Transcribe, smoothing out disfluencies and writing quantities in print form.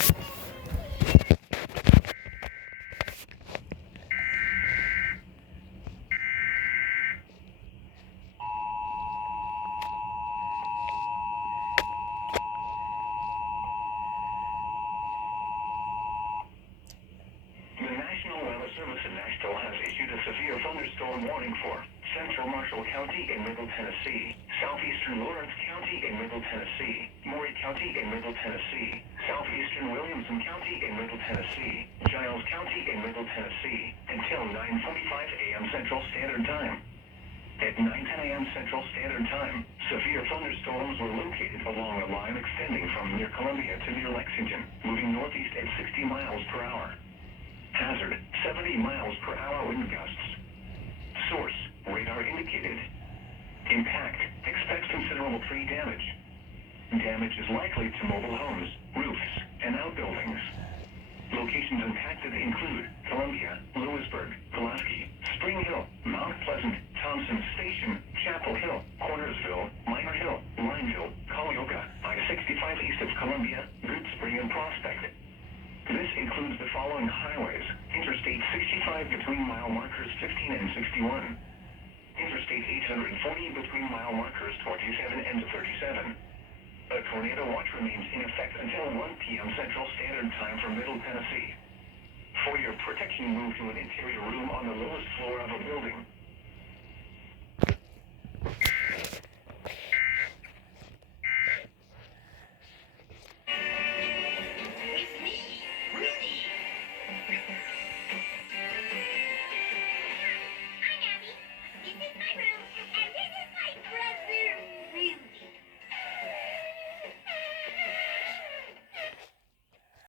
The National Weather Service in Nashville has issued a severe thunderstorm warning for Central Marshall County in Middle Tennessee, Southeastern Lawrence County in Middle Tennessee, Maury County in Middle Tennessee, Southeastern Williamson County in Middle Tennessee, Giles County in Middle Tennessee, until 9:45 a.m. Central Standard Time. At 9:10 a.m. Central Standard Time, severe thunderstorms were located along a line extending from near Columbia to near Lexington, moving northeast at 60 miles per hour. Hazard, 70 miles per hour wind gusts. Source, radar indicated. Impact, expect considerable tree damage. Damage is likely to mobile homes, roofs, and outbuildings. Locations impacted include Columbia, Lewisburg, Pulaski, Spring Hill, Mount Pleasant, Thompson Station, Chapel Hill, Cornersville, Minor Hill, Lineville, Colioga, I-65 east of Columbia, Good Spring, and Prospect. This includes the following highways: Interstate 65 between mile markers 15 and 61. Interstate 840 between mile markers 27 and 37. A tornado watch remains in effect until 1 p.m. Central Standard Time for Middle Tennessee. For your protection, move to an interior room on the lowest floor of a building.